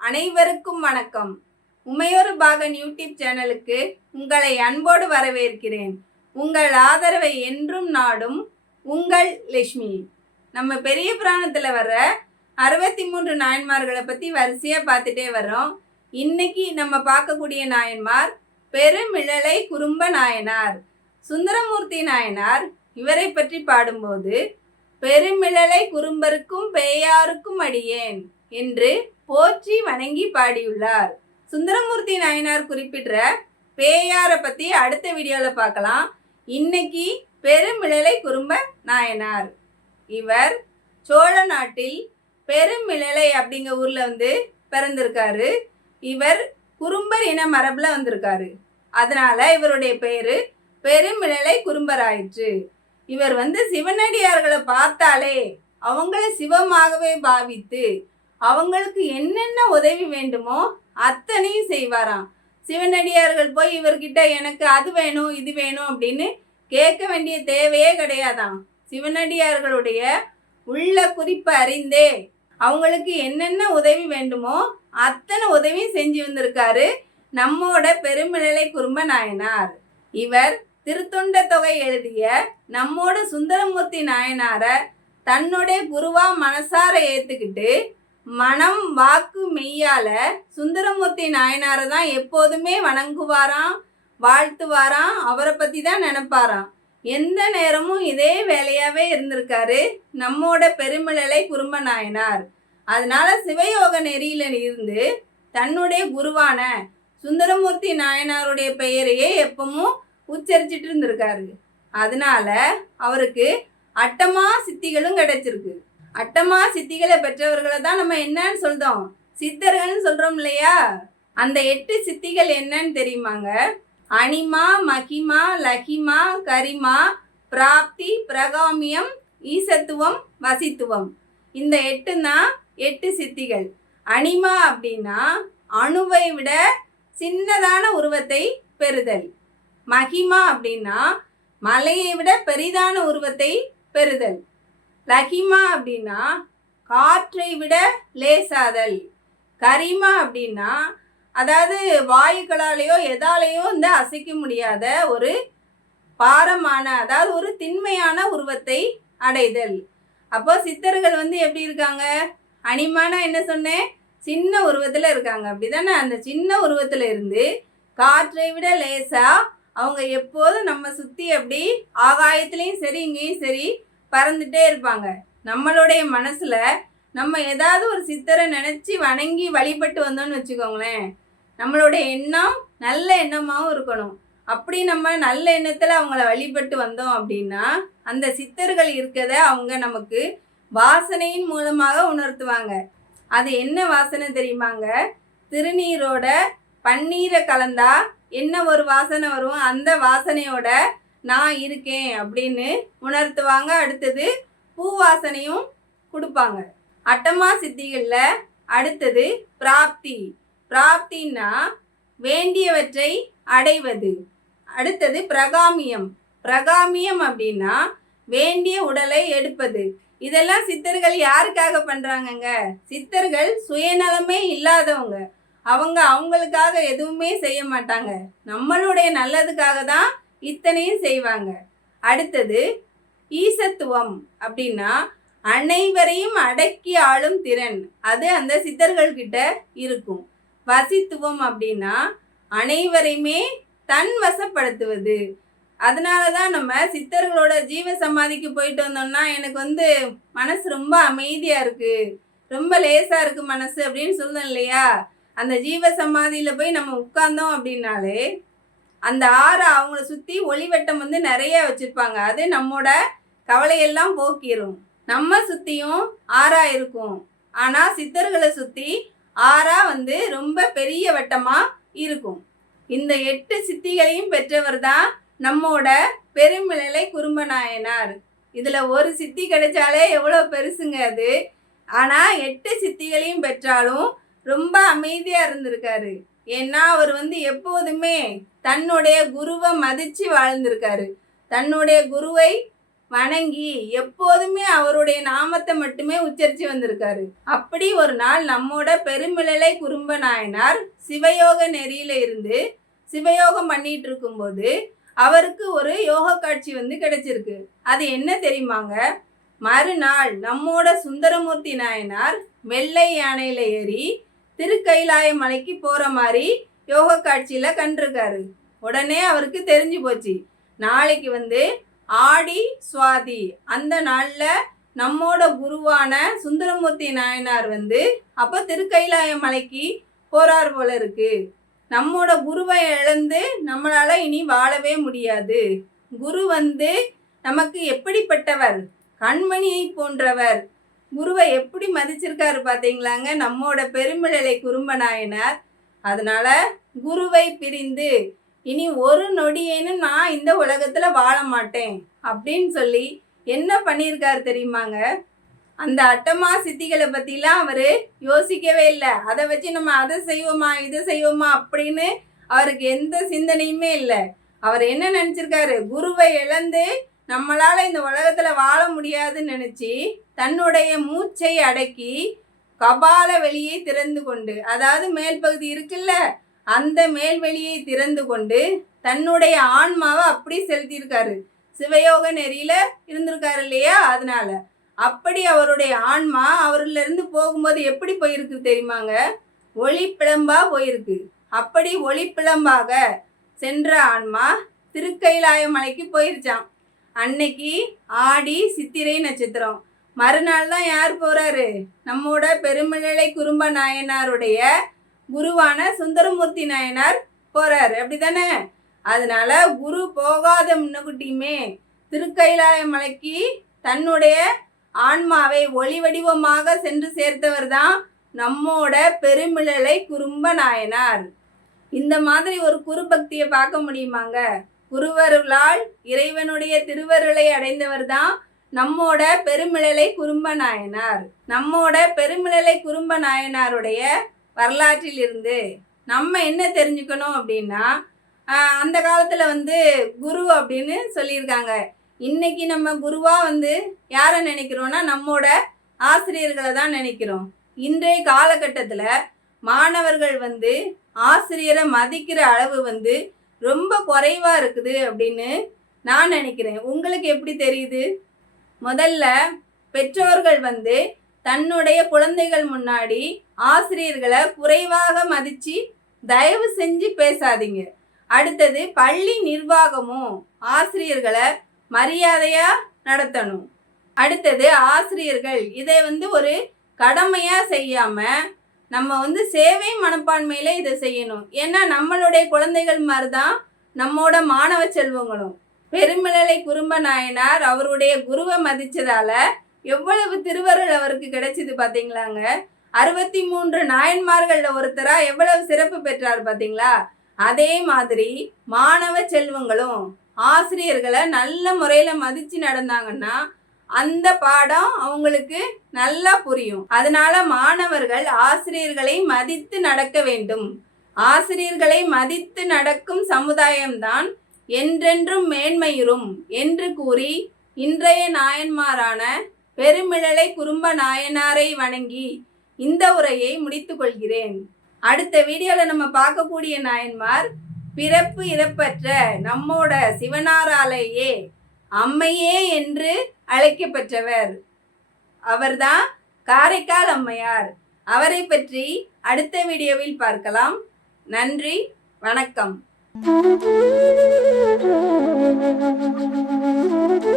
அனைவருக்கும் வணக்கம். உமையொரு பாகன் யூடியூப் சேனலுக்கு உங்களை அன்போடு வரவேற்கிறேன். உங்கள் ஆதரவை என்றும் நாடும் உங்கள் லட்சுமி. நம்ம பெரிய புராணத்தில் வர்ற அறுபத்தி மூன்று நாயன்மார்களை பற்றி வரிசையாக பார்த்துட்டே வர்றோம். இன்னைக்கு நம்ம பார்க்கக்கூடிய நாயன்மார் பெருமிழலை குறும்ப நாயனார். சுந்தரமூர்த்தி நாயனார் இவரை பற்றி பாடும்போது பெருமிழலை குறும்பருக்கும் பேயாருக்கும் அடியேன் என்று போற்றி வணங்கி பாடியுள்ளார். சுந்தரமூர்த்தி நாயனார் குறிப்பிடுற பேயாரை பற்றி அடுத்த வீடியோவில் பார்க்கலாம் இன்னைக்கு பெருமிழலை குறும்ப நாயனார். இவர் சோழ நாட்டில் பெருமிழலை அப்படிங்கிற ஊரில் வந்து பிறந்திருக்காரு. இவர் குறும்பர் இன மரபில் வந்திருக்காரு. அதனால் இவருடைய பெயர் பெருமிழலை குறும்பராயிற்று. இவர் வந்து சிவனடியார்களை பார்த்தாலே அவங்கள சிவமாகவே பாவித்து அவங்களுக்கு என்னென்ன உதவி வேண்டுமோ அத்தனையும் செய்வாராம். சிவனடியார்கள் போய் இவர்கிட்ட எனக்கு அது வேணும் இது வேணும் அப்படின்னு கேட்க வேண்டிய தேவையே கிடையாதாம். சிவனடியார்களுடைய உள்ள குறிப்பு அறிந்தே அவங்களுக்கு என்னென்ன உதவி வேண்டுமோ அத்தனை உதவியும் செஞ்சு வந்திருக்காரு நம்மோட பெருமிழலை குறும்ப நாயனார் இவர் திருத்தொண்ட தொகை எழுதிய நம்மோட சுந்தரமூர்த்தி நாயனாரை தன்னுடைய குருவா மனசார ஏத்துக்கிட்டு மனம் வாக்கு மெய்யால சுந்தரமூர்த்தி நாயனாரை தான் எப்போதுமே வணங்குவாராம் வாழ்த்துவாராம் அவரை பற்றி தான் நினைப்பாராம். எந்த நேரமும் இதே வேலையாகவே இருந்திருக்காரு. நம்மோட பெருமிழலை குறும்ப நாயனார். அதனால சிவயோக நெறியில இருந்து தன்னுடைய குருவான சுந்தரமூர்த்தி நாயனாருடைய பெயரையே எப்பவும் உச்சரிச்சிட்டு இருந்திருக்காரு. அதனால அவருக்கு அட்டமா சித்திகளும் கிடைச்சிருக்கு. அட்டமா சித்திகளை பெற்றவர்களை தான் நம்ம என்னன்னு சொல்றோம். சித்தர்கள்னு சொல்றோம் இல்லையா? அந்த எட்டு சித்திகள் என்னன்னு தெரியுமாங்க? அனிமா மகிமா லகிமா கரிமா பிராப்தி பிரகாமியம் ஈசத்துவம் வசித்துவம். இந்த எட்டுனா எட்டு சித்திகள். அனிமா அப்படின்னா அணுவை விட சின்னதான உருவத்தை பெறுதல். மகிமா அப்படின்னா மலையை விட பெரிதான உருவத்தை பெறுதல். லகிமா அப்படின்னா காற்றை விட லேசாதல். கரிமா அப்படின்னா அதாவது வாயுக்களாலேயோ எதாலேயோ இந்த அசைக்க முடியாத ஒரு பாரமான அதாவது ஒரு திண்மையான உருவத்தை அடைதல். அப்போ சித்தர்கள் வந்து எப்படி இருக்காங்க? அனிமானா என்ன சொன்னேன்? சின்ன உருவத்தில் இருக்காங்க. அப்படிதானே? அந்த சின்ன உருவத்தில் இருந்து காற்றை விட லேசாக அவங்க எப்போதும் நம்ம சுற்றி அப்படி ஆகாயத்துலேயும் சரி இங்கேயும் சரி பறந்துட்டே இருப்பாங்க. நம்மளுடைய மனசில் நம்ம ஏதாவது ஒரு சித்தரை நினச்சி வணங்கி வழிபட்டு வந்தோம்னு வச்சுக்கோங்களேன் நம்மளுடைய எண்ணம் நல்ல எண்ணமாகவும் இருக்கணும். அப்படி நம்ம நல்ல எண்ணத்தில் அவங்கள வழிபட்டு வந்தோம் அப்படின்னா அந்த சித்தர்கள் இருக்கிறத அவங்க நமக்கு வாசனையின் மூலமாக உணர்த்துவாங்க. அது என்ன வாசனை தெரியுமாங்க? திருநீரோட பன்னீரை கலந்தா என்ன ஒரு வாசனை வரும்? அந்த வாசனையோட நான் இருக்கேன் அப்படின்னு உணர்த்துவாங்க. அடுத்தது பூ வாசனையும் கொடுப்பாங்க. அட்டமா சித்திகளில் அடுத்தது பிராப்தி. பிராப்தின்னா வேண்டியவற்றை அடைவது. அடுத்தது பிரகாமியம். பிரகாமியம் அப்படின்னா வேண்டிய உடலை எடுப்பது. இதெல்லாம் சித்தர்கள் யாருக்காக பண்ணுறாங்கங்க சித்தர்கள் சுயநலமே இல்லாதவங்க. அவங்க அவங்களுக்காக எதுவுமே செய்ய மாட்டாங்க. நம்மளுடைய நல்லதுக்காக தான் இத்தனையும் செய்வாங்க. அடுத்தது ஈசத்துவம் அப்படின்னா அனைவரையும் அடக்கி ஆளும் திறன். அது அந்த சித்தர்கள்கிட்ட இருக்கும். வசித்துவம் அப்படின்னா அனைவரையுமே தன் வசப்படுத்துவது. அதனால தான் நம்ம சித்தர்களோட ஜீவ சமாதிக்கு போயிட்டு வந்தோம்னா எனக்கு வந்து மனசு ரொம்ப அமைதியாக இருக்குது ரொம்ப லேசாக இருக்குது மனசு அப்படின்னு சொல்லுதோம் இல்லையா? அந்த ஜீவ சமாதியில் போய் நம்ம உட்கார்ந்தோம் அப்படின்னாலே அந்த ஆறை அவங்கள சுற்றி ஒளிவட்டம் வந்து நிறைய வச்சுருப்பாங்க. அது நம்மோட கவலையெல்லாம் போக்கிடும் நம்ம சுற்றியும் ஆறாக இருக்கும். ஆனால் சித்தர்களை சுற்றி ஆறாக வந்து ரொம்ப பெரிய வட்டமாக இருக்கும். இந்த எட்டு சித்திகளையும் பெற்றவர் தான் நம்மோட பெருமிழலை குறும்பநாயனார். இதில் ஒரு சித்தி கிடைச்சாலே எவ்வளோ பெருசுங்க அது. ஆனால் எட்டு சித்திகளையும் பெற்றாலும் ரொம்ப அமைதியாக இருந்திருக்காரு. ஏன்னா அவர் வந்து எப்போதுமே தன்னுடைய குருவை மதித்து வாழ்ந்திருக்காரு. தன்னுடைய குருவை வணங்கி எப்போதுமே அவருடைய நாமத்தை மட்டுமே உச்சரித்து வந்திருக்காரு. அப்படி ஒரு நாள் நம்மோட பெருமிழலை குறும்ப நாயனார் சிவயோக நெறியில இருந்து சிவயோகம் பண்ணிட்டு இருக்கும்போது அவருக்கு ஒரு யோக காட்சி வந்து கிடைச்சிருக்கு. அது என்ன தெரியுமாங்க? மறுநாள் நம்மோட சுந்தரமூர்த்தி நாயனார் வெள்ளை யானையில ஏறி திருக்கைலாய மலைக்கு போகிற மாதிரி யோக காட்சியில் கண்டிருக்காரு. உடனே அவருக்கு தெரிஞ்சு போச்சு. நாளைக்கு வந்து ஆடி சுவாதி. அந்த நாளில் நம்மோட குருவான சுந்தரமூர்த்தி நாயனார் வந்து அப்போ திருக்கைலாய மலைக்கு போகிறார் போல இருக்கு. நம்மோட குருவை இழந்து நம்மளால் இனி வாழவே முடியாது. குரு வந்து நமக்கு எப்படிப்பட்டவர்? கண்மணியை போன்றவர். குருவை எப்படி மதிச்சிருக்காரு பார்த்தீங்களாங்க நம்மோட பெருமிழலை குறும்பனாயினார். அதனால் அதனால குருவை பிரிந்து இனி ஒரு நொடியேனும் நான் இந்த உலகத்தில் வாழ மாட்டேன் அப்படின்னு சொல்லி என்ன பண்ணியிருக்காரு தெரியுமாங்க? அந்த அட்டமா சித்திகளை பற்றிலாம் அவர் யோசிக்கவே இல்லை. அதை வச்சு நம்ம அதை செய்வோமா இதை செய்வோமா அப்படின்னு அவருக்கு எந்த சிந்தனையுமே இல்லை. அவர் என்ன நினச்சிருக்காரு? குருவை இழந்து நம்மளால இந்த உலகத்துல வாழ முடியாதுன்னு நினச்சி தன்னுடைய மூச்சை அடக்கி கபால வெளியை திறந்து கொண்டு அதாவது மேல் பகுதி இருக்குல்ல அந்த மேல் வெளியை திறந்து கொண்டு தன்னுடைய ஆன்மாவை அப்படி செலுத்தியிருக்காரு. சிவயோக நெறியில இருந்திருக்காரு இல்லையா? அதனால. அப்படி அவருடைய ஆன்மா அவர்ல இருந்து போகும்போது எப்படி போயிருக்கு தெரியுமாங்க? ஒளி பிளம்பா போயிருக்கு. அப்படி ஒளி பிளம்பாக சென்ற ஆன்மா திருக்கைலாய மலைக்கு போயிருச்சான் அன்னைக்கு ஆடி சித்திரை நட்சத்திரம். மறுநாள் தான் யார் போகிறாரு நம்மோட பெருமிழலை குறும்ப நாயனாருடைய குருவான சுந்தரமூர்த்தி நாயனார் போகிறார் அப்படி தானே அதனால குரு போகாத முன்னக்குட்டியுமே திருக்கைலாய மலைக்கு தன்னுடைய ஆன்மாவை ஒளி வடிவமாக சென்று சேர்த்தவர் தான் நம்மோட பெருமிழலை குறும்ப நாயனார். இந்த மாதிரி ஒரு குரு பக்தியை பார்க்க முடியுமாங்க? குருவருளால் இறைவனுடைய திருவருளை அடைந்தவர் தான் நம்மோட பெருமிழலை குறும்ப நாயனார் நம்மோட பெருமிழலை குறும்ப நாயனாருடைய வரலாற்றில் இருந்து நம்ம என்ன தெரிஞ்சுக்கணும் அப்படின்னா அந்த காலத்தில் வந்து குரு அப்படின்னு சொல்லியிருக்காங்க. இன்னைக்கு நம்ம குருவாக வந்து யாரை நினைக்கிறோன்னா நம்மோட ஆசிரியர்களை தான் நினைக்கிறோம். இன்றைய காலகட்டத்தில் மாணவர்கள் வந்து ஆசிரியரை மதிக்கிற அளவு வந்து ரொம்ப குறைவாக இருக்குது அப்படின்னு நான் நினைக்கிறேன். உங்களுக்கு எப்படி தெரியுது? முதல்ல பெற்றோர்கள் வந்து தன்னுடைய குழந்தைகள் முன்னாடி ஆசிரியர்களை குறைவாக மதித்து தயவு செஞ்சு பேசாதீங்க. அடுத்தது பள்ளி நிர்வாகமும் ஆசிரியர்களை மரியாதையாக நடத்தணும். அடுத்தது ஆசிரியர்கள் இதை வந்து ஒரு கடமையாக செய்யாமல் நம்ம வந்து சேவை மனப்பான்மையில இதை செய்யணும். ஏன்னா நம்மளுடைய குழந்தைகள் மாதிரி தான் நம்மோட மாணவ செல்வங்களும். பெருமிழலை குறும்ப நாயனார் அவருடைய குருவை மதிச்சதால எவ்வளவு திருவருள் அவருக்கு கிடைச்சது பாத்தீங்களாங்க? அறுபத்தி மூன்று நாயன்மார்கள்ல ஒருத்தரா எவ்வளவு சிறப்பு பெற்றார் பாத்தீங்களா? அதே மாதிரி மாணவ செல்வங்களும் ஆசிரியர்களை நல்ல முறையில மதிச்சு நடந்தாங்கன்னா அந்த பாடம் அவங்களுக்கு நல்லா புரியும். அதனால மாணவர்கள் ஆசிரியர்களை மதித்து நடக்க வேண்டும். ஆசிரியர்களை மதித்து நடக்கும் சமுதாயம்தான் என்றென்றும் மேன்மையுறும் என்று கூறி இன்றைய நாயன்மாரான பெருமிழலை குறும்ப நாயனாரை வணங்கி இந்த உரையை முடித்துக்கொள்கிறேன் அடுத்த வீடியோவில் நம்ம பார்க்கக்கூடிய நாயன்மார் பிறப்பு இறப்பற்ற நம்மோட சிவனாராலேயே அம்மையே என்று அழைக்கப்பெற்றவர். அவர்தான் காரைக்கால் அம்மையார். அவரை பற்றி அடுத்த வீடியோவில் பார்க்கலாம். நன்றி வணக்கம். Thank you.